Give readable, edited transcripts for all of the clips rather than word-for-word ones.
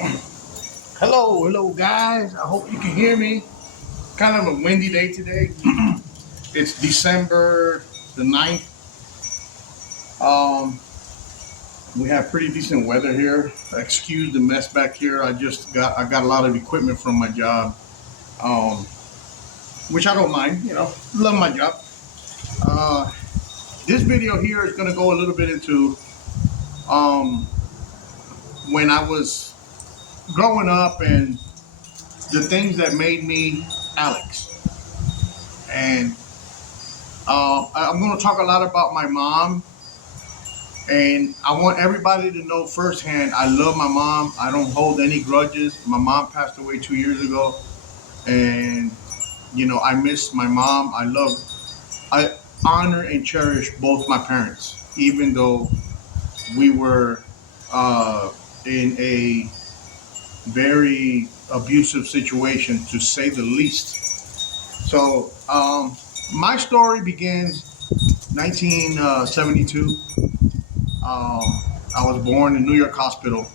Hello guys. I hope you can hear me. Kind of a windy day today. It's December the 9th. We have pretty decent weather here. Excuse the mess back here. I got a lot of equipment from my job, um, which I don't mind. Love my job. Uh, this video here is gonna go a little bit into um, when I was growing up and the things that made me Alex. And I'm going to talk a lot about my mom. And I want everybody to know firsthand, I love my mom. I don't hold any grudges. My mom passed away 2 years ago. And, I miss my mom. I honor and cherish both my parents, even though we were in a very abusive situation, to say the least. So, my story begins 1972. I was born in New York Hospital.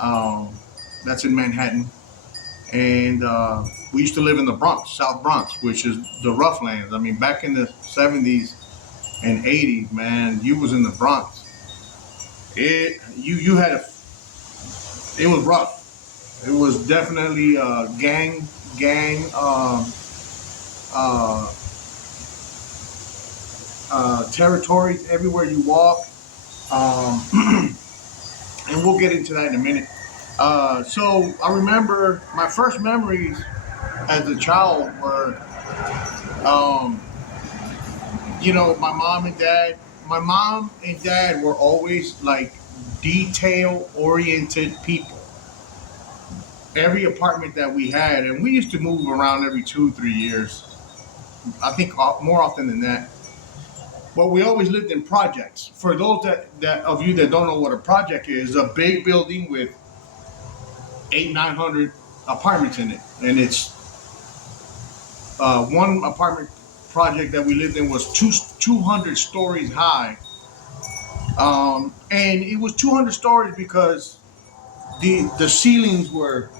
Um, that's in Manhattan. And we used to live in the Bronx, South Bronx, which is the Roughlands. I mean, back in the 70s and 80s, man, you was in the Bronx. It was rough. It was definitely gang uh, territories everywhere you walk. Um, and we'll get into that in a minute. So I remember my first memories as a child were, um, my mom and dad. My mom and dad were always like detail-oriented people. Every apartment that we had, and we used to move around every 2 3 years. I think more often than that. But we always lived in projects. For those that of you that don't know what a project is, a big building with 900 apartments in it, and it's one apartment project that we lived in was 200 stories high, and it was 200 stories because the ceilings were,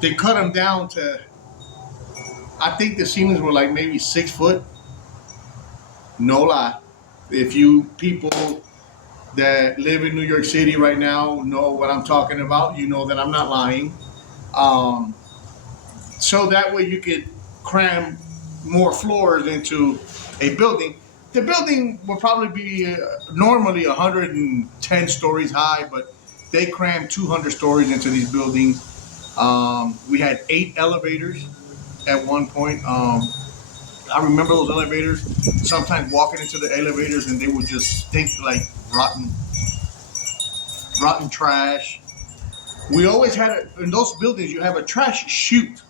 they cut them down to, I think the ceilings were like maybe 6 foot. No lie. If you people that live in New York City right now know what I'm talking about, you know that I'm not lying. Um, so that way you could cram more floors into a building. The building will probably be normally 110 stories high, but they crammed 200 stories into these buildings. We had 8 elevators at one point. I remember those elevators. Sometimes walking into the elevators and they would just stink like rotten trash. We always had in those buildings. You have a trash chute.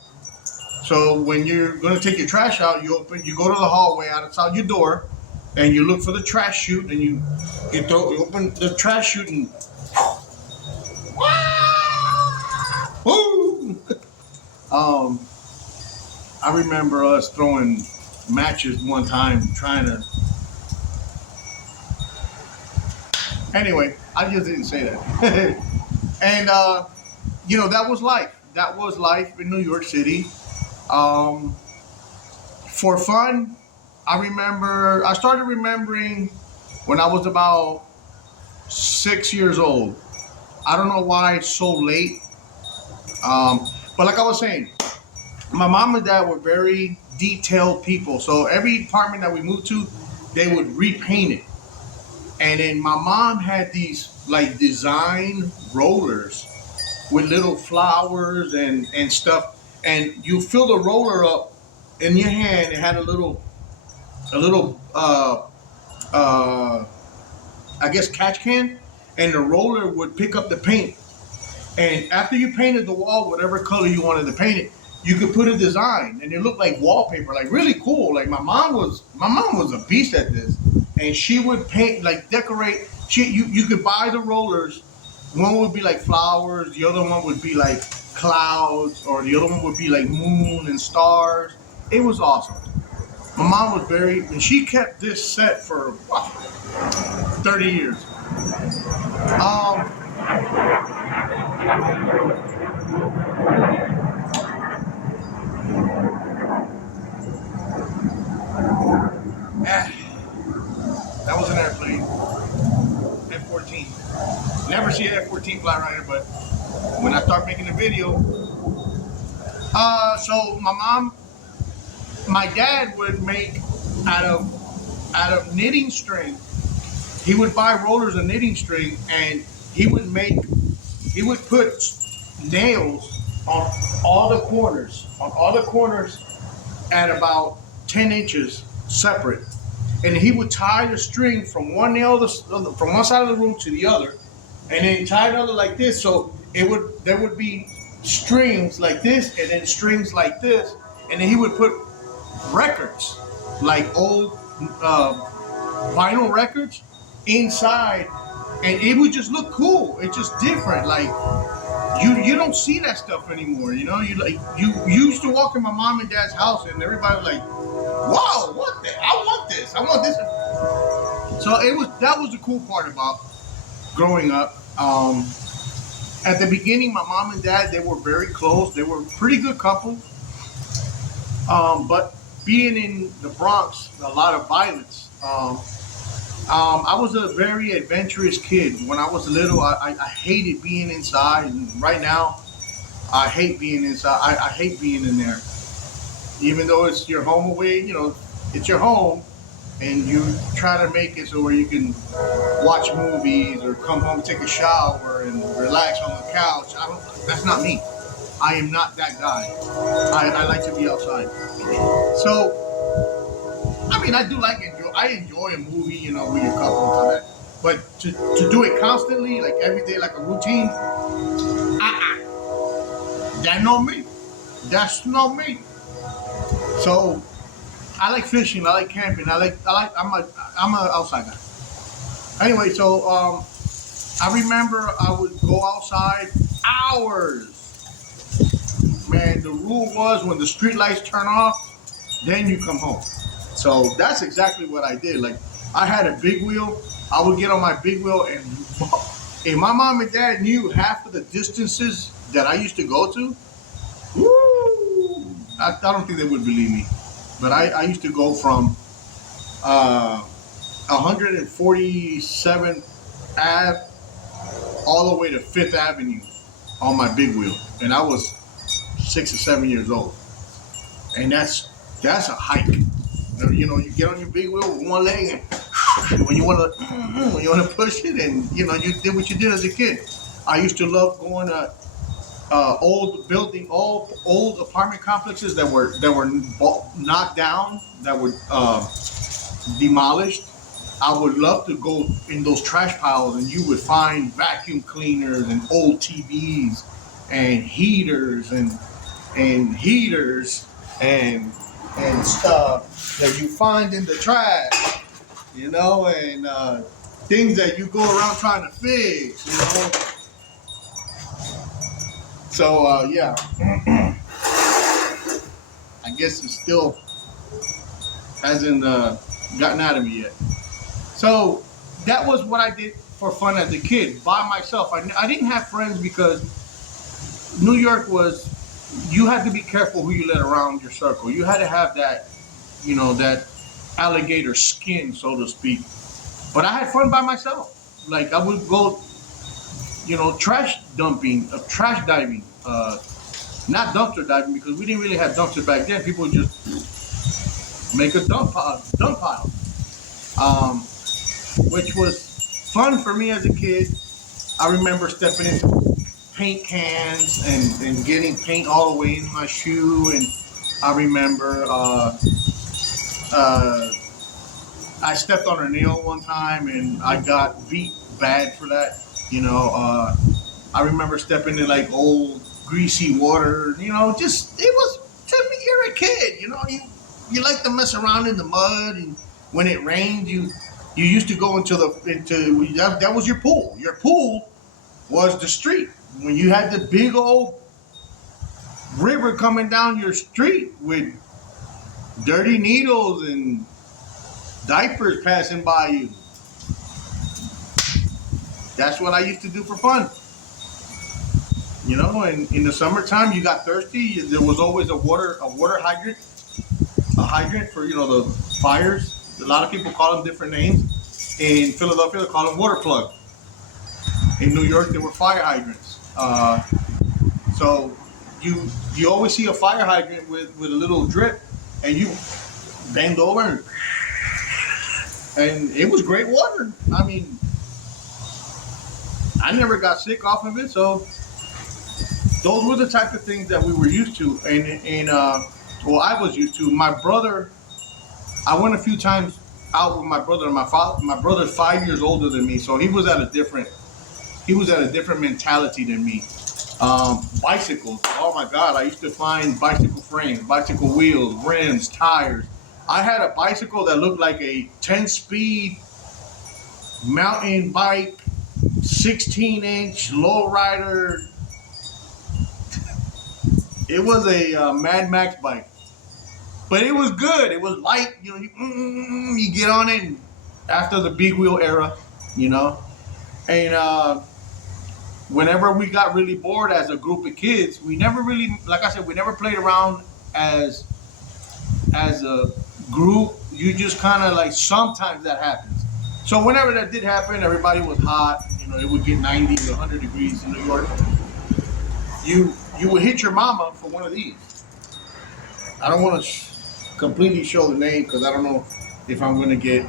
So when you're going to take your trash out, you go to the hallway outside your door, and you look for the trash chute, and you open the trash chute, and woo! I remember us throwing matches one time, trying to. Anyway, I just didn't say that. And that was life. That was life in New York City. Um, for fun, I started remembering when I was about 6 years old. I don't know why so late. But like I was saying, my mom and dad were very detailed people. So every apartment that we moved to, they would repaint it. And then my mom had these like design rollers with little flowers and stuff. And you fill the roller up in your hand. It had a little I guess catch can, and the roller would pick up the paint. And after you painted the wall, whatever color you wanted to paint it, you could put a design, and it looked like wallpaper, like really cool. Like my mom was a beast at this, and she would paint, like decorate. You could buy the rollers. One would be like flowers, the other one would be like clouds, or the other one would be like moon and stars. It was awesome. My mom was and she kept this set for 30 years. Um, Never see an F-14 fly right here, but when I start making a video, so my dad would make out of knitting string. He would buy rollers of knitting string, and he would put nails on all the corners at about 10 inches separate, and he would tie the string from one from one side of the room to the other, and then tie it other like this. So there would be strings like this, and then strings like this, and then he would put records, like old vinyl records, inside, and it would just look cool. It's just different. Like you don't see that stuff anymore. You know, you used to walk in my mom and dad's house, and everybody was like, "Wow, what the? I want this. I want this." So that was the cool part about growing up. At the beginning, my mom and dad, they were very close. They were a pretty good couple. But being in the Bronx, a lot of violence. I was a very adventurous kid. When I was little, I hated being inside. And right now, I hate being inside. I hate being in there. Even though it's your home away, you know, it's your home. And you try to make it so where you can watch movies or come home, take a shower, and relax on the couch. That's not me. I am not that guy. I like to be outside. So, I mean, I enjoy a movie, you know, with your couple and all that. But to do it constantly, like every day, like a routine, that's not me. That's not me. So, I like fishing. I like camping. I'm a outside guy. Anyway, so I remember I would go outside hours. Man, the rule was when the street lights turn off, then you come home. So that's exactly what I did. Like, I had a big wheel. I would get on my big wheel, and if my mom and dad knew half of the distances that I used to go to, woo, I don't think they would believe me. But I used to go from 147th Ave all the way to 5th Avenue on my big wheel, and I was 6 or 7 years old. And that's a hike. You know, you get on your big wheel with one leg, and when you want to push it, and you know, you did what you did as a kid. I used to love going to old apartment complexes that were knocked down, that were demolished. I would love to go in those trash piles, and you would find vacuum cleaners and old TVs and heaters and stuff that you find in the trash, you know, and things that you go around trying to fix, you know. So yeah, I guess it still hasn't gotten out of me yet. So that was what I did for fun as a kid, by myself. I didn't have friends because New York was, you had to be careful who you let around your circle. You had to have that, you know, that alligator skin, so to speak. But I had fun by myself. Like, I would go, you know, trash diving, not dumpster diving, because we didn't really have dumpster back then. People would just make a dump pile, which was fun for me as a kid. I remember stepping into paint cans and getting paint all the way in my shoe, and I remember I stepped on a nail one time and I got beat bad for that. You know, I remember stepping in like old greasy water. You know, just it was, to me, you're a kid. You know, you like to mess around in the mud, and when it rained, you used to go into that was your pool. Your pool was the street. When you had the big old river coming down your street with dirty needles and diapers passing by you. That's what I used to do for fun. You know, and in the summertime, you got thirsty. There was always a water hydrant, for, you know, the fires. A lot of people call them different names. In Philadelphia, they call them water plug. In New York, there were fire hydrants. So you always see a fire hydrant with a little drip, and you bend over, and it was great water. I mean, I never got sick off of it. So those were the type of things that we were used to, well, I was used to. My brother, I went a few times out with my brother. And my brother's 5 years older than me, so he was at a different mentality than me. Bicycles. Oh my God! I used to find bicycle frames, bicycle wheels, rims, tires. I had a bicycle that looked like a 10-speed mountain bike, 16-inch lowrider. It was a Mad Max bike, but it was good. It was light. You get on it after the big wheel era, you know. And whenever we got really bored as a group of kids, we never really, like I said, we never played around as a group. You just kind of like, sometimes that happens. So whenever that did happen, everybody was hot. It would get 90 to 100 degrees in New York. You would hit your mama for one of these. I don't want to completely show the name because I don't know if I'm going to get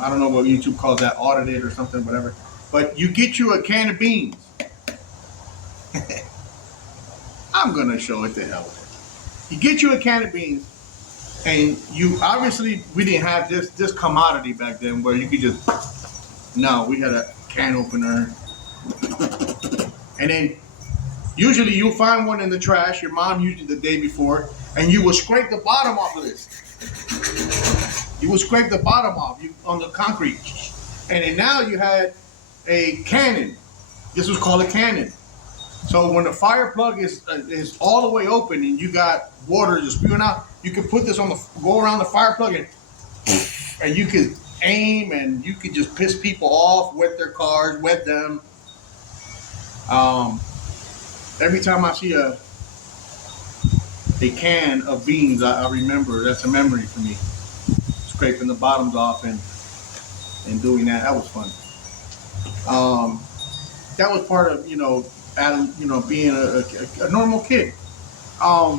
I don't know what YouTube calls that, audited or something, whatever. But you get you a can of beans. I'm gonna show it to hell with it. You get you a can of beans, and you obviously, we didn't have this commodity back then where you could just, no, we had a can opener, and then usually you'll find one in the trash. Your mom used it the day before, and you will scrape the bottom off of this. You would scrape the bottom off on the concrete. And then now you had a cannon. This was called a cannon. So when the fire plug is all the way open and you got water just spewing out, you could put this go around the fire plug, and you could aim, and you could just piss people off, wet their cars, wet them. Every time I see a can of beans, I remember, that's a memory for me. Scraping the bottoms off and doing that. That was fun. That was part of being a normal kid. I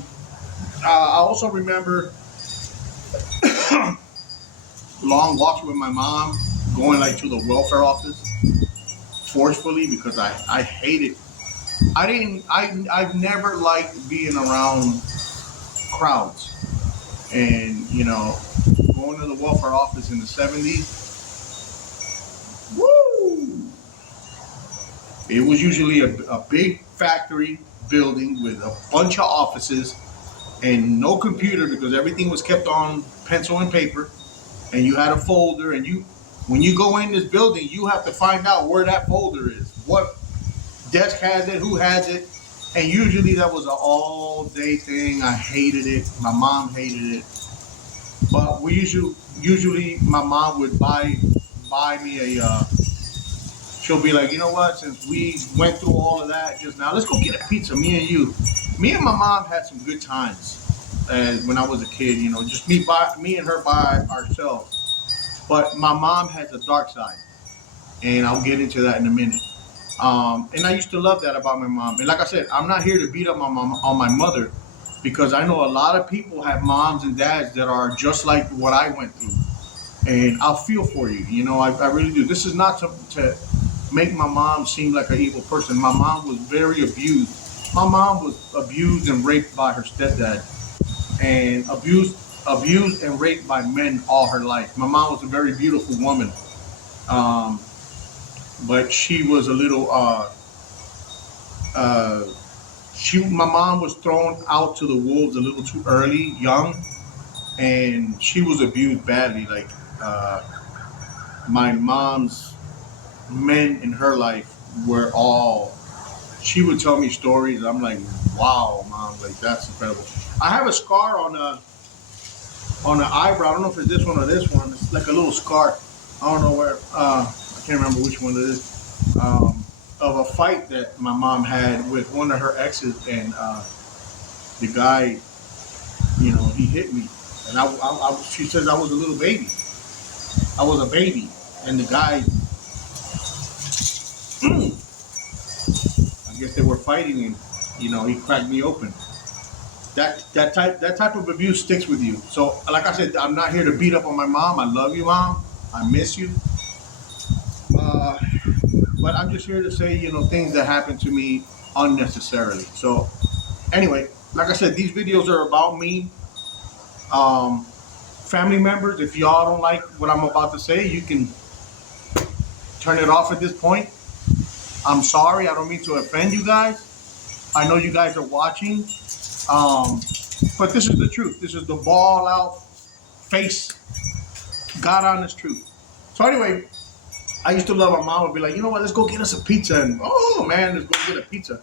also remember long walks with my mom, going like to the welfare office forcefully because I hated. I've never liked being around crowds, and going to the welfare office in the 70s, woo! It was usually a big factory building with a bunch of offices and no computer because everything was kept on pencil and paper, and you had a folder, and when you go in this building, you have to find out where that folder is, what desk has it, who has it, and usually that was an all-day thing. I hated it. My mom hated it. But we usually my mom would buy me she'll be like, you know what, since we went through all of that just now, let's go get a pizza, me and you. Me and my mom had some good times when I was a kid, just me and her by ourselves. But my mom has a dark side, and I'll get into that in a minute. And I used to love that about my mom. And like I said, I'm not here to beat up on my mother, because I know a lot of people have moms and dads that are just like what I went through. And I'll feel for you. I really do. This is not to make my mom seem like an evil person. My mom was very abused. My mom was abused and raped by her stepdad, and abused and raped by men all her life. My mom was a very beautiful woman. But she was a little, my mom was thrown out to the wolves a little too early, young, and she was abused badly. Like, my mom's men in her life were all, she would tell me stories. I'm like, wow, mom, like, that's incredible. I have a scar on the eyebrow. I don't know if it's this one or this one. It's like a little scar. I don't know where, I can't remember which one it is, of a fight that my mom had with one of her exes, and the guy, he hit me, and she says I was a little baby, I was a baby, and the guy, I guess they were fighting, and he cracked me open. That type of abuse sticks with you. So, like I said, I'm not here to beat up on my mom. I love you, mom. I miss you. Uh, but I'm just here to say, things that happen to me unnecessarily. So, anyway, like I said, these videos are about me. Um, Family members, if y'all don't like what I'm about to say, you can turn it off at this point. I'm sorry. I don't mean to offend you guys. I know you guys are watching. Um, but this is the truth. This is the ball out face, God honest truth. So anyway, I used to love my mom would be like, you know what, let's go get us a pizza. And oh man, let's go get a pizza.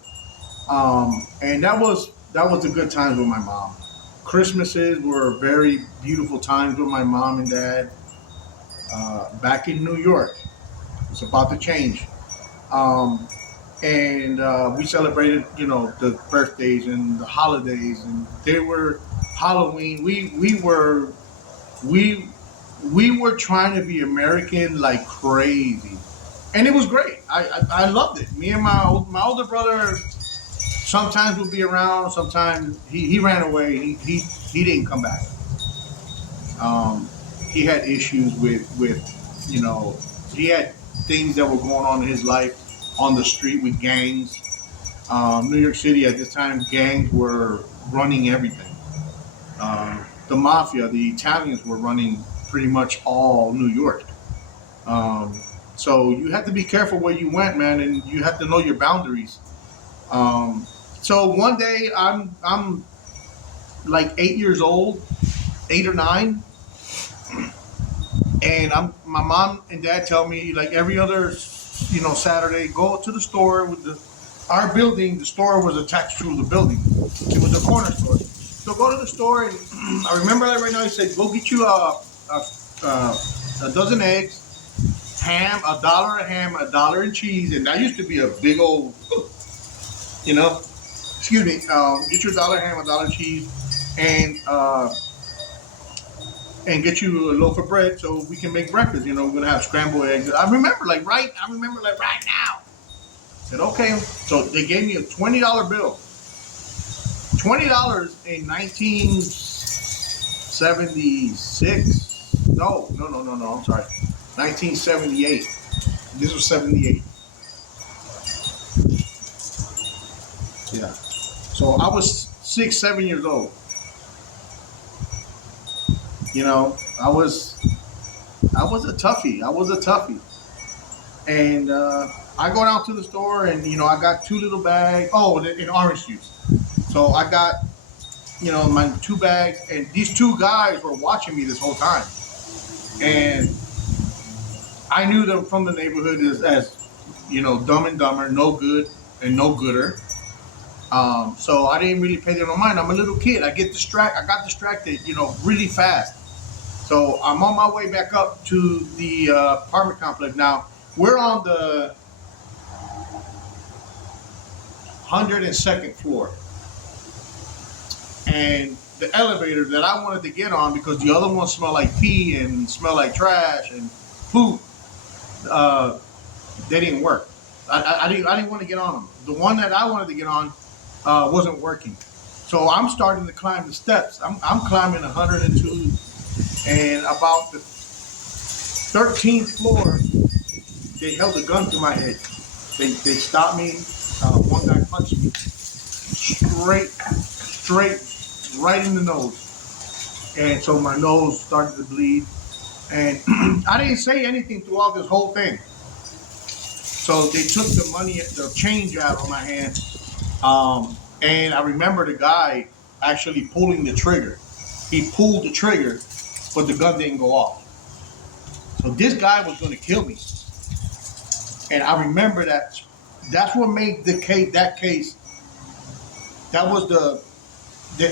And that was the good times with my mom. Christmases were very beautiful times with my mom and dad. Back in New York, it's about to change. Um, and we celebrated, the birthdays and the holidays, and they were Halloween. We were trying to be American like crazy, and it was great. I loved it. Me and my older brother sometimes would be around. Sometimes he ran away. He didn't come back. Um, he had issues with he had things that were going on in his life on the street with gangs. New York City at this time, gangs were running everything. The mafia, the Italians were running pretty much all New York. Um, so you had to be careful where you went, man, and you had to know your boundaries. Um, so one day I'm like 8 years old, 8 or 9, and my mom and dad tell me like every other Saturday, go to the store with our building. The store was attached to the building. It was a corner store. So go to the store, and I remember that right now. He said, go get you a dozen eggs, ham, $1 a ham, $1 in cheese, and that used to be a big old, you know. Excuse me. Get you $1 ham, $1 cheese, and get you a loaf of bread so we can make breakfast. We're gonna have scrambled eggs. I remember like right now. I said okay. So they gave me a $20 bill. $20 in 1976. No, no, no, no, no. I'm sorry. 1978. This was 78. Yeah. So I was 6, 7 years old. I was a toughie. And I go down to the store, and I got 2 little bags. Oh, and orange juice. So I got my 2 bags, and these 2 guys were watching me this whole time, and I knew them from the neighborhood as Dumb and Dumber, no good and no gooder. So I didn't really pay them no mind. I'm a little kid. I got distracted, really fast. So I'm on my way back up to the apartment complex. Now we're on the 102nd floor, and the elevator that I wanted to get on, because the other ones smell like pee and smell like trash and poop, they didn't work. I didn't want to get on them. The one that I wanted to get on wasn't working. So I'm starting to climb the steps. I'm climbing 102, and about the 13th floor, they held a gun to my head. They stopped me. One guy punched me straight, right in the nose, and so my nose started to bleed. And I didn't say anything throughout this whole thing. So they took the money, the change out of my hand, and I remember the guy actually pulling the trigger. He pulled the trigger, but the gun didn't go off. So this guy was going to kill me, and I remember that. That's what made that case. That was the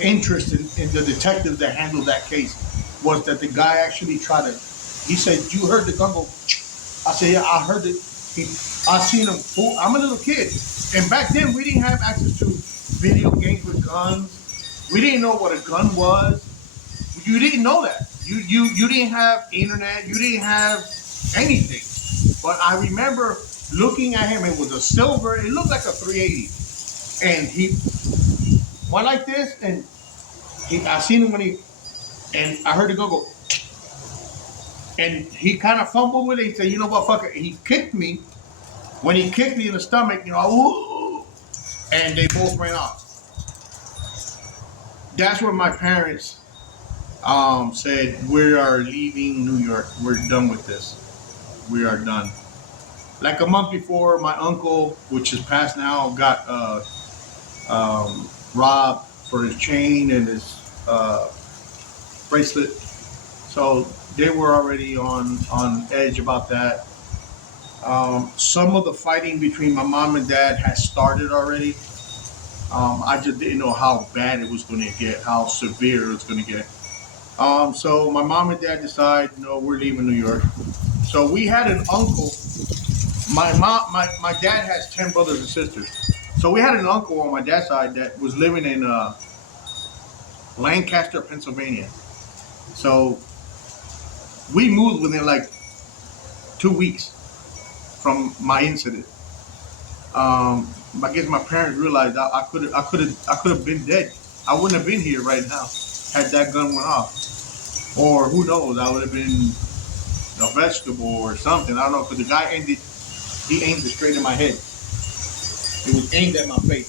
interest in the detective that handled that case, was that the guy actually tried to. He said, "You heard the gun go?" I said, "Yeah, I heard it." I seen him. I'm a little kid, and back then we didn't have access to video games with guns. We didn't know what a gun was. You didn't know that. You didn't have internet. You didn't have anything. But I remember looking at him. It was a silver. It looked like a 380, and he went like this, and I seen him when he, and I heard it go, and he kind of fumbled with it. He said, "You know what, fuck it." He kicked me. When he kicked me in the stomach, ooh, and they both ran off. That's where my parents said, "We are leaving New York. We're done with this. We are done." Like a month before, my uncle, which is passed now, got robbed for his chain and his bracelet. So they were already on edge about that. Some of the fighting between my mom and dad has started already. I just didn't know how bad it was going to get, how severe it was going to get. So my mom and dad decided, no, we're leaving New York. So we had an uncle. My dad has 10 brothers and sisters. So we had an uncle on my dad's side that was living in Lancaster, Pennsylvania. So we moved within like 2 weeks from my incident. I guess my parents realized I could have been dead. I wouldn't have been here right now had that gun went off, or who knows, I would have been a vegetable or something. I don't know, because the guy aimed it straight in my head. It was aimed at my face,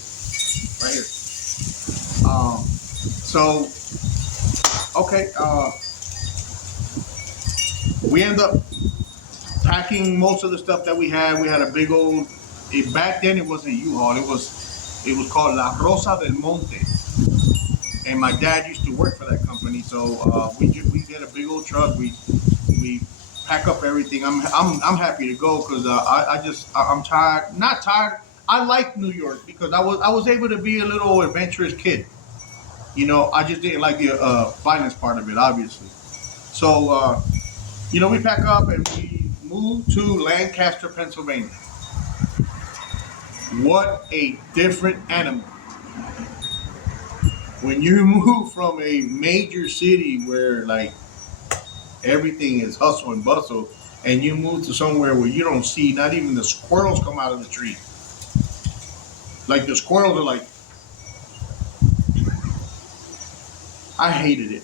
right here. So okay, we end up packing most of the stuff that we had. We had a big old. Back then it wasn't U-Haul. It was called La Rosa del Monte, and my dad used to work for that company. So we get a big old truck. We pack up everything. I'm happy to go because I'm tired. Not tired. I like New York because I was able to be a little adventurous kid. I just didn't like the finance part of it, obviously. So we pack up and we move to Lancaster, Pennsylvania. What a different animal. When you move from a major city where like everything is hustle and bustle, and you move to somewhere where you don't see not even the squirrels come out of the tree. Like the squirrels are like, I hated it.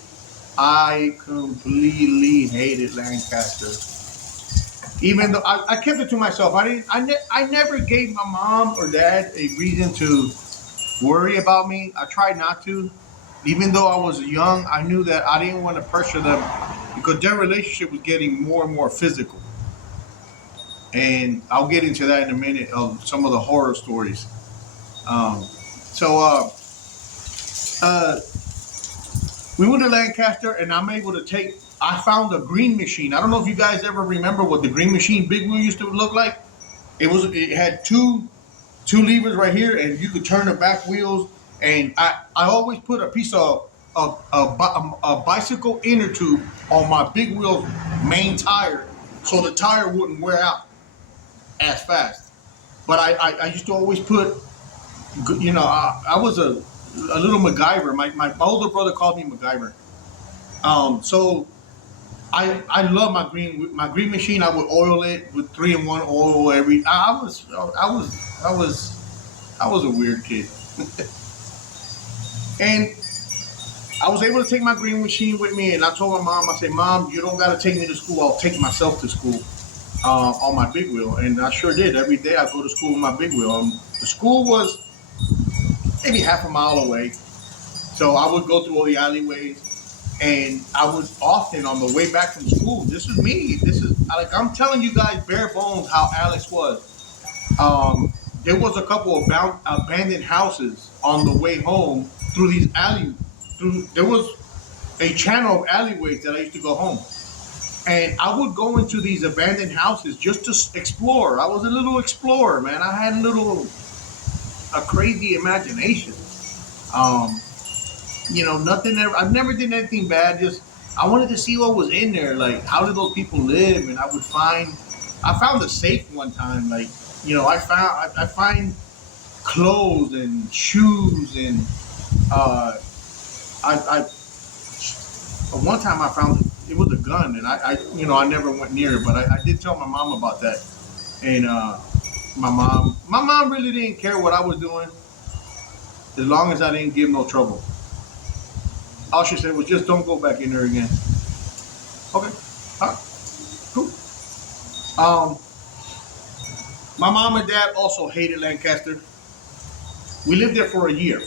I completely hated Lancaster. Even though I kept it to myself. I never gave my mom or dad a reason to worry about me. I tried not to. Even though I was young, I knew that I didn't want to pressure them because their relationship was getting more and more physical. And I'll get into that in a minute of some of the horror stories. So we went to Lancaster, and I'm able to take. I found a green machine. I don't know if you guys ever remember what the green machine big wheel used to look like. It had two levers right here, and you could turn the back wheels. And I always put a piece of a bicycle inner tube on my big wheel main tire, so the tire wouldn't wear out as fast. But I used to always put, I was a little MacGyver. My older brother called me MacGyver. So I love my green machine. I would oil it with 3-in-1 oil every. I was a weird kid, and I was able to take my green machine with me. And I told my mom, I said, "Mom, you don't got to take me to school. I'll take myself to school on my big wheel." And I sure did. Every day I go to school with my big wheel. The school was maybe half a mile away, so I would go through all the alleyways. And I was often on the way back from school. This is me. This is like I'm telling you guys bare bones how Alex was. There was a couple of abandoned houses on the way home through these there was a channel of alleyways that I used to go home, and I would go into these abandoned houses just to explore. I was a little explorer, man. I had a crazy imagination. Nothing ever. I never did anything bad. Just I wanted to see what was in there. Like, how did those people live? And I found a safe one time. Like, I find clothes and shoes and I one time I found it was a gun, and I never went near it, but I did tell my mom about that, and my mom really didn't care what I was doing as long as I didn't give no trouble. All she said was just don't go back in there again. Okay, all right, cool. Um, my mom and dad also hated Lancaster. We lived there for a year,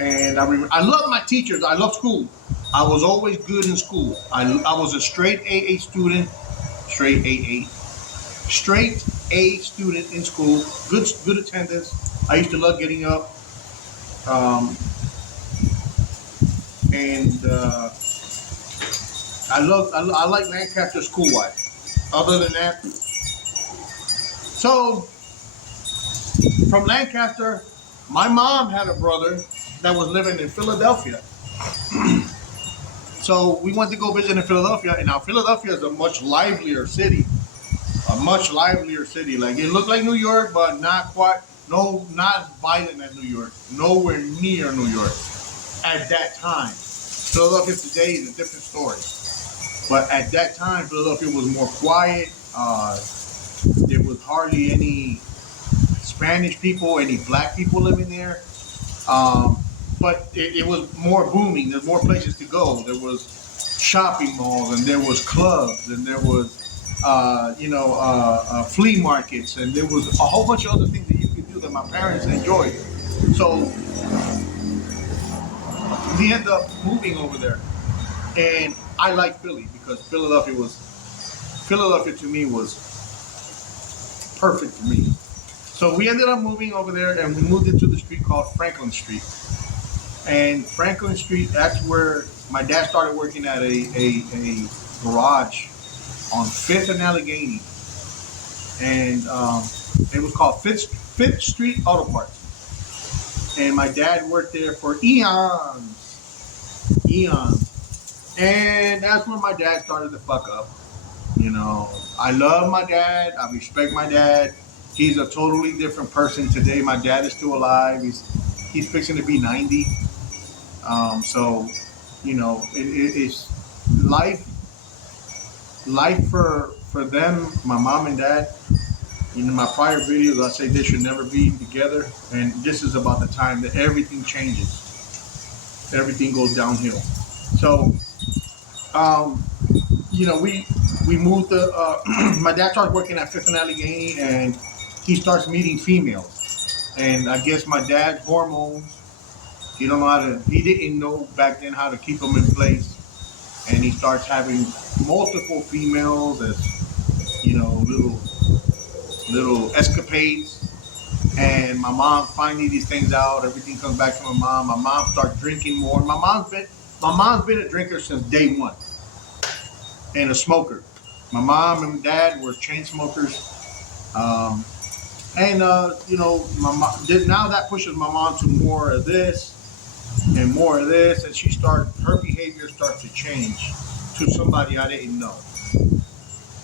and I love my teachers. I love school. I was always good in school. I was a straight AA student, straight AA, straight A student in school. Good attendance. I used to love getting up, um, and I like Lancaster school wise. Other than that, so from Lancaster, my mom had a brother that was living in Philadelphia. So we went to go visit in Philadelphia, and now Philadelphia is a much livelier city. A much livelier city. Like it looked like New York, but not quite. No, not violent as New York. Nowhere near New York at that time. Philadelphia today is a different story. But at that time, Philadelphia was more quiet. There was hardly any Spanish people, any black people living there. But it was more booming. There's more places to go. There was shopping malls, and there was clubs, and there was flea markets, and there was a whole bunch of other things that you could do that my parents enjoyed. So we ended up moving over there, and I like Philly because Philadelphia to me was perfect for me. So we ended up moving over there, and we moved into the street called Franklin Street. And Franklin Street, that's where my dad started working at a garage on Fifth and Allegheny, and it was called Fifth Street Auto Parts. And my dad worked there for eons, and that's when my dad started to fuck up. I love my dad. I respect my dad. He's a totally different person today. My dad is still alive. He's fixing to be 90. So, it's life. Life for them, my mom and dad. In my prior videos, I say they should never be together, and this is about the time that everything changes. Everything goes downhill. So, we moved to. My dad starts working at Fifth and Allegheny, and he starts meeting females. And I guess my dad's hormones. He don't know how to. He didn't know back then how to keep them in place, and he starts having multiple females as little escapades. And my mom finding these things out. Everything comes back to my mom. My mom starts drinking more. My mom's been a drinker since day one and a smoker. My mom and dad were chain smokers. Um, my mom now that pushes my mom to more of this and more of this, and her behavior starts to change to somebody I didn't know.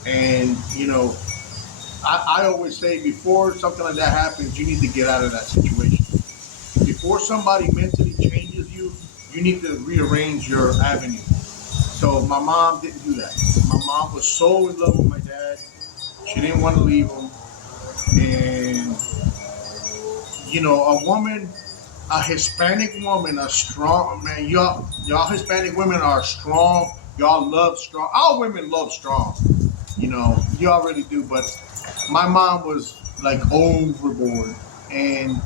And I always say before something like that happens, you need to get out of that situation. Before somebody mentally changes you, you need to rearrange your avenue. So my mom didn't do that. My mom was so in love with my dad, she didn't want to leave him. And a woman, a Hispanic woman, a strong man. Y'all Hispanic women are strong. Y'all love strong. All women love strong. Y'all really do. But my mom was like overboard, and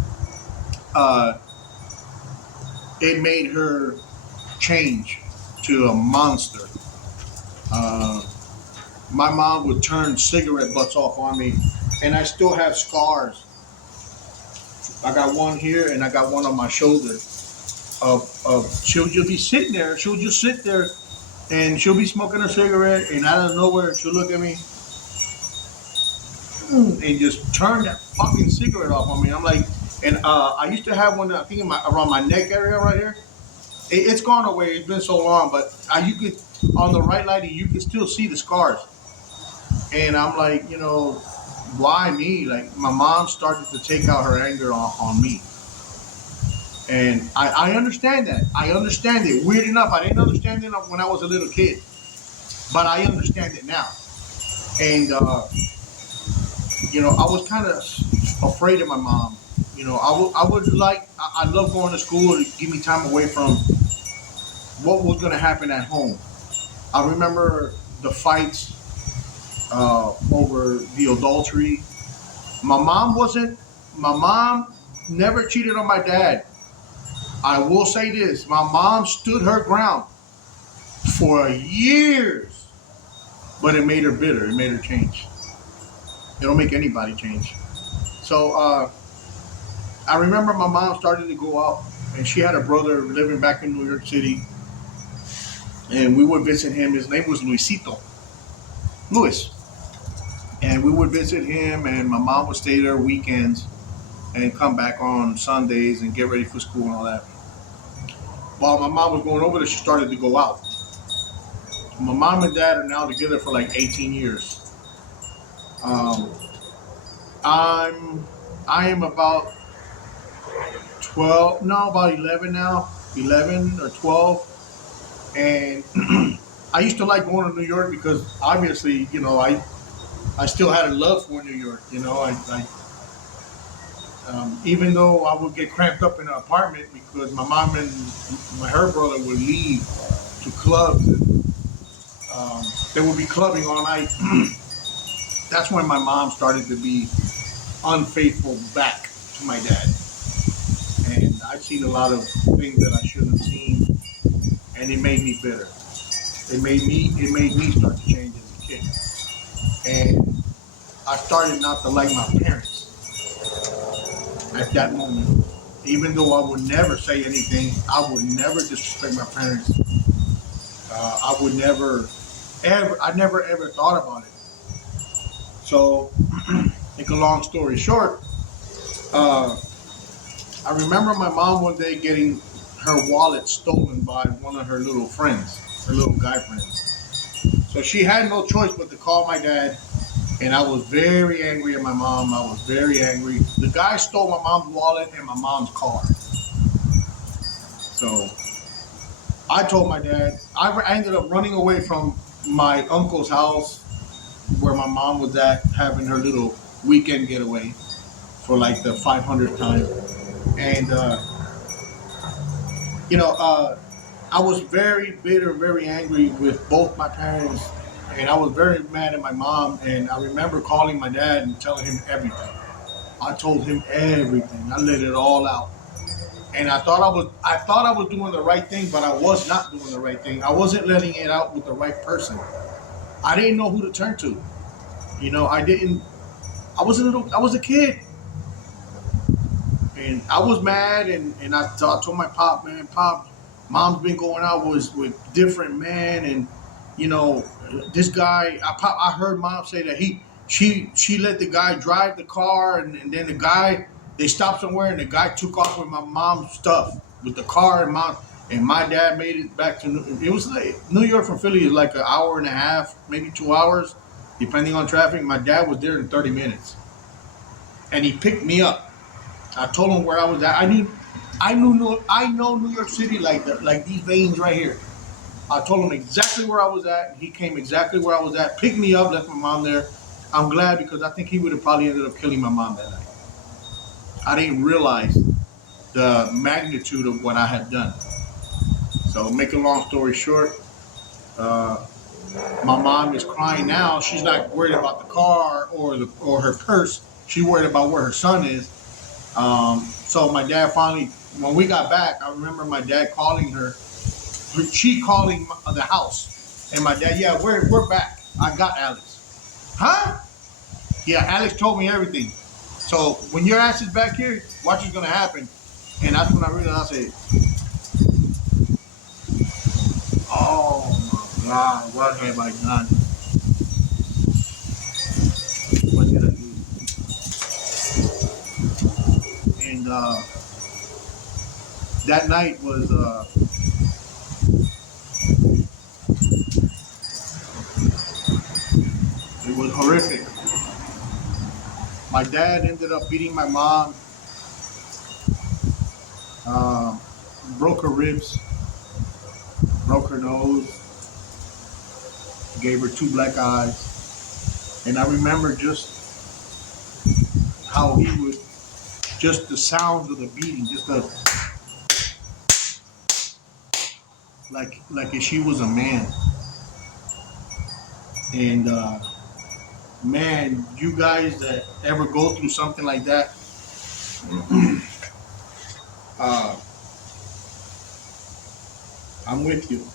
uh, it made her change to a monster. Uh, my mom would turn cigarette butts off on me, and I still have scars. I got one here, and I got one on my shoulder. Of she'll just be sitting there. She'll just sit there, and she'll be smoking a cigarette, and out of nowhere, she'll look at me and just turn that fucking cigarette off on me. I'm like, and I used to have one. I think around my neck area right here. It's gone away. It's been so long, but you could on the right lighting, you can still see the scars. And I'm like, why me? Like my mom started to take out her anger on me. And I understand that. I understand it. Weird enough, I didn't understand it when I was a little kid. but I understand it now. And I was kind of afraid of my mom. I would like, I love going to school to give me time away from what was going to happen at home. I remember the fights over the adultery. My mom wasn't. My mom never cheated on my dad. I will say this: my mom stood her ground for years, but it made her bitter. It made her change. It'll make anybody change. So I remember my mom started to go out, and she had a brother living back in New York City, and we would visit him. His name was Luisito, Luis, and we would visit him, and my mom would stay there weekends and come back on Sundays and get ready for school and all that. While my mom was going over there, she started to go out. My mom and dad are now together for like 18 years. Um, I'm I am about 12, no, about 11 now, 11 or 12. And I used to like going to New York because obviously, I still had a love for New York. Even though I would get cramped up in an apartment because my mom and her brother would leave to clubs, and they would be clubbing all night. That's when my mom started to be unfaithful back to my dad. And I've seen a lot of things that I shouldn't have seen, and it made me bitter. It made me start to change as a kid. And I started not to like my parents at that moment. Even though I would never say anything, I would never disrespect my parents. I would never, ever, I never ever thought about it. So, make a long story short, uh, I remember my mom one day getting her wallet stolen by one of her little friends, her little guy friends. So she had no choice but to call my dad, and I was very angry at my mom. I was very angry. The guy stole my mom's wallet and my mom's car. So I told my dad. I ended up running away from my uncle's house where my mom was at, having her little weekend getaway for like the 500th time. And you know, uh, I was very bitter, very angry with both my parents, and I was very mad at my mom. And I remember calling my dad and telling him everything. I told him everything. I let it all out. And I thought I was doing the right thing, but I was not doing the right thing. I wasn't letting it out with the right person. I didn't know who to turn to. I didn't. I was a kid, and I was mad. And I told my pop, man, pop, mom's been going out with different men, and you know, this guy. I heard mom say that she let the guy drive the car, and then the guy, they stopped somewhere, and the guy took off with my mom's stuff with the car, and my dad made it back to it was like New York from Philly is like an hour and a half, maybe 2 hours, depending on traffic. My dad was there in 30 minutes, and he picked me up. I told him where I was at. I know New York City like these veins right here. I told him exactly where I was at. He came exactly where I was at, picked me up, left my mom there. I'm glad because I think he would have probably ended up killing my mom that night. I didn't realize the magnitude of what I had done. So, make a long story short, uh, my mom is crying now. She's not worried about the car or her purse. She's worried about where her son is. So my dad finally, when we got back, I remember my dad calling her. She calling the house, and my dad, yeah, we're back. I got Alex. Huh? Yeah, Alex told me everything. So when your ass is back here, watch what's gonna happen. And that's when I realized, I said, oh my God, what have I done? What did I do? And that night was it was horrific. My dad ended up beating my mom, uh, broke her ribs, broke her nose, gave her 2 black eyes. And I remember just how he would, just the sounds of the beating, just the, like if she was a man. And man, you guys that ever go through something like that, uh, I'm with you.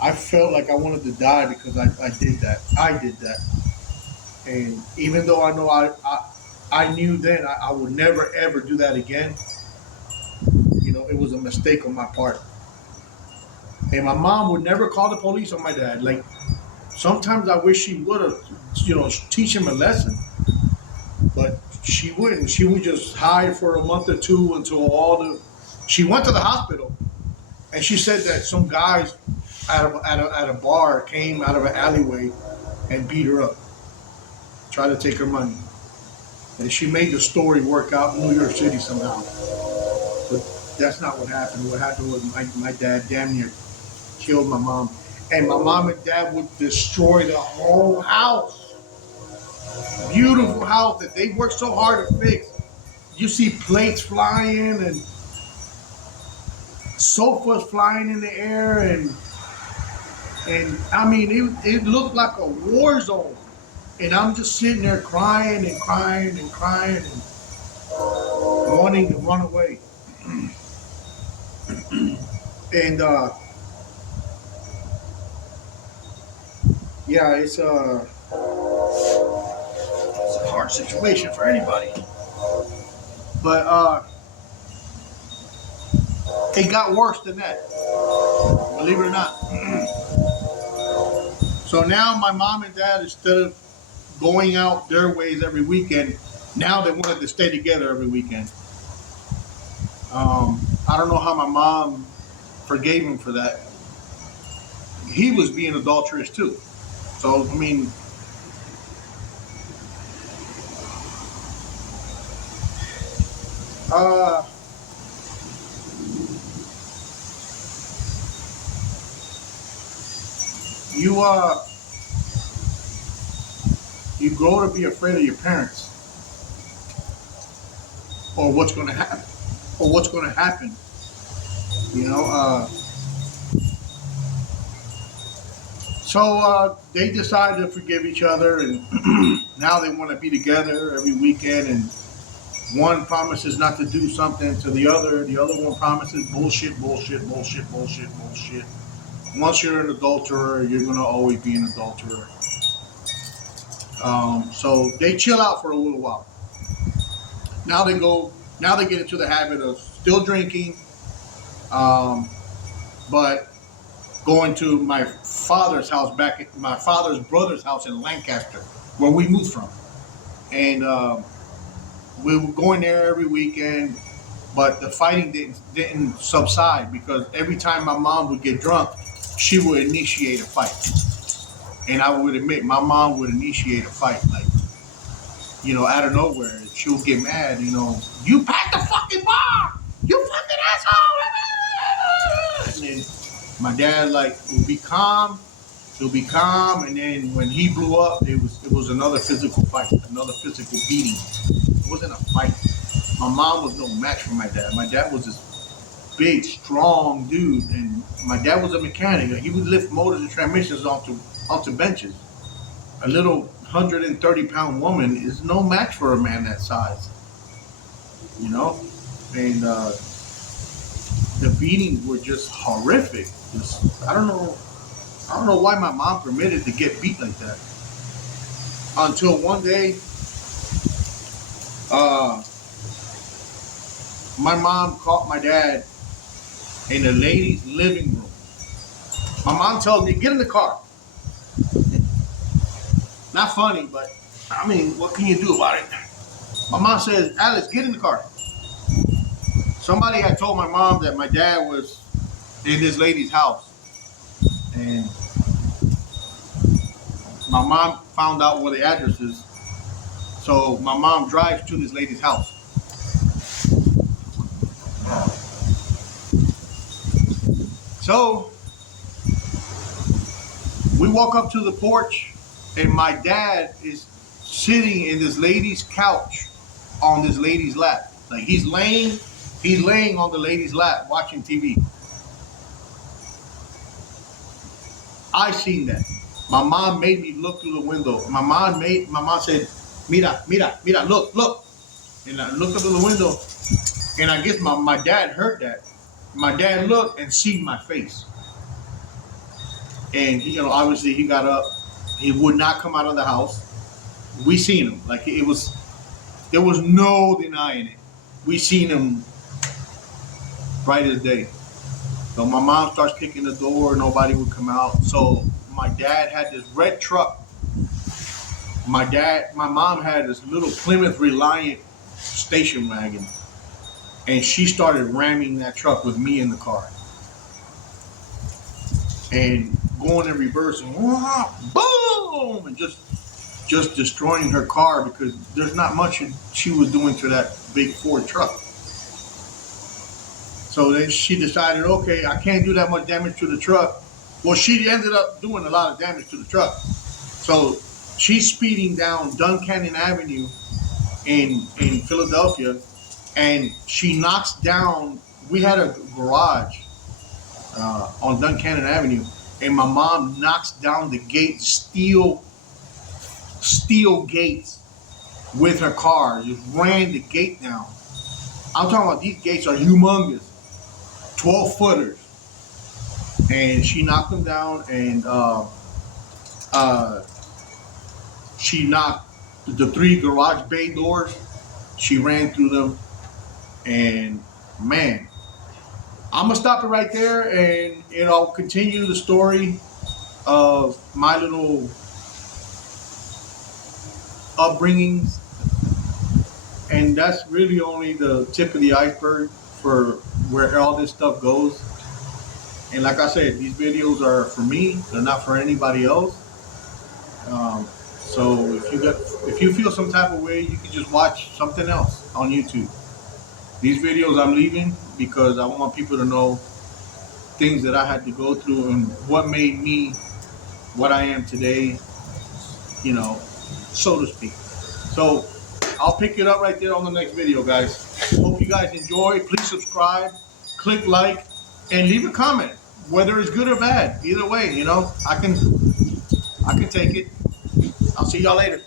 I felt like I wanted to die because I did that. I did that. And even though I know I knew then I would never ever do that again, you know, it was a mistake on my part. And my mom would never call the police on my dad. Like, sometimes I wish she would have, you know, teach him a lesson. But she wouldn't. She would just hide for a month or two until she went to the hospital. And she said that some guys at a bar came out of an alleyway and beat her up, tried to take her money. And she made the story work out in New York City somehow. But that's not what happened. What happened was my dad damn near killed my mom. And my mom and dad would destroy the whole house. Beautiful house that they worked so hard to fix. You see plates flying and sofas flying in the air, and I mean it looked like a war zone. And I'm just sitting there crying and crying and crying and wanting to run away. And yeah, it's a hard situation for anybody. But it got worse than that, believe it or not. So now my mom and dad, instead of going out their ways every weekend, now they wanted to stay together every weekend. I don't know how my mom forgave him for that. He was being adulterous too. So, I mean, you grow to be afraid of your parents, or what's going to happen, you know. So they decided to forgive each other, and now they want to be together every weekend. And one promises not to do something to the other one promises bullshit. Once you're an adulterer, you're going to always be an adulterer. So they chill out for a little while. Now they get into the habit of still drinking, but going to my father's house, back at my father's brother's house in Lancaster, where we moved from. And we were going there every weekend, but the fighting didn't subside, because every time my mom would get drunk, she would initiate a fight. And I would admit, my mom would initiate a fight, like, you know, out of nowhere. She would get mad, you know, you packed the fucking bar! You fucking asshole! And then my dad, like, would be calm. He'll be calm, and then when he blew up, it was another physical fight, another physical beating. It wasn't a fight. My mom was no match for my dad. My dad was this big, strong dude, and my dad was a mechanic. He would lift motors and transmissions onto benches. A little 130-pound woman is no match for a man that size, you know. And the beatings were just horrific. I don't know why my mom permitted to get beat like that. Until one day, my mom caught my dad in the ladies' living room. My mom told me, get in the car. Not funny, but I mean, what can you do about it? My mom says, Alex, get in the car. Somebody had told my mom that my dad was in this lady's house. And my mom found out where the address is. So my mom drives to this lady's house. So We walk up to the porch, and my dad is sitting in this lady's couch on this lady's lap. Like he's laying on the lady's lap watching TV. I seen that. My mom made me look through the window. My mom said, "Mira, mira, mira, look, look." And I looked up through the window, and I guess my dad heard that. My dad looked and seen my face. And obviously he got up. He would not come out of the house. We seen him. Like there was no denying it. We seen him right as day. So my mom starts kicking the door. Nobody would come out. So my dad had this red truck. My mom had this little Plymouth Reliant station wagon, and she started ramming that truck with me in the car, and going in reverse, and boom, and just destroying her car because there's not much she was doing to that big Ford truck. So then she decided, okay, I can't do that much damage to the truck. Well, she ended up doing a lot of damage to the truck. So she's speeding down Duncannon Avenue in Philadelphia, and she knocks down. We had a garage on Duncannon Avenue, and my mom knocks down the gate, steel gates with her car. Just ran the gate down. I'm talking about these gates are humongous, 12-footers, and she knocked them down, and she knocked the 3 garage bay doors. She ran through them, and man, I'm gonna stop it right there, and continue the story of my little upbringings, and that's really only the tip of the iceberg for where all this stuff goes. And like I said, these videos are for me; they're not for anybody else. So if you feel some type of way, you can just watch something else on YouTube. These videos I'm leaving because I want people to know things that I had to go through and what made me what I am today, so to speak. So I'll pick it up right there on the next video, guys. Hope you guys enjoy. Please subscribe, click like, and leave a comment, whether it's good or bad. Either way, I can take it. I'll see y'all later.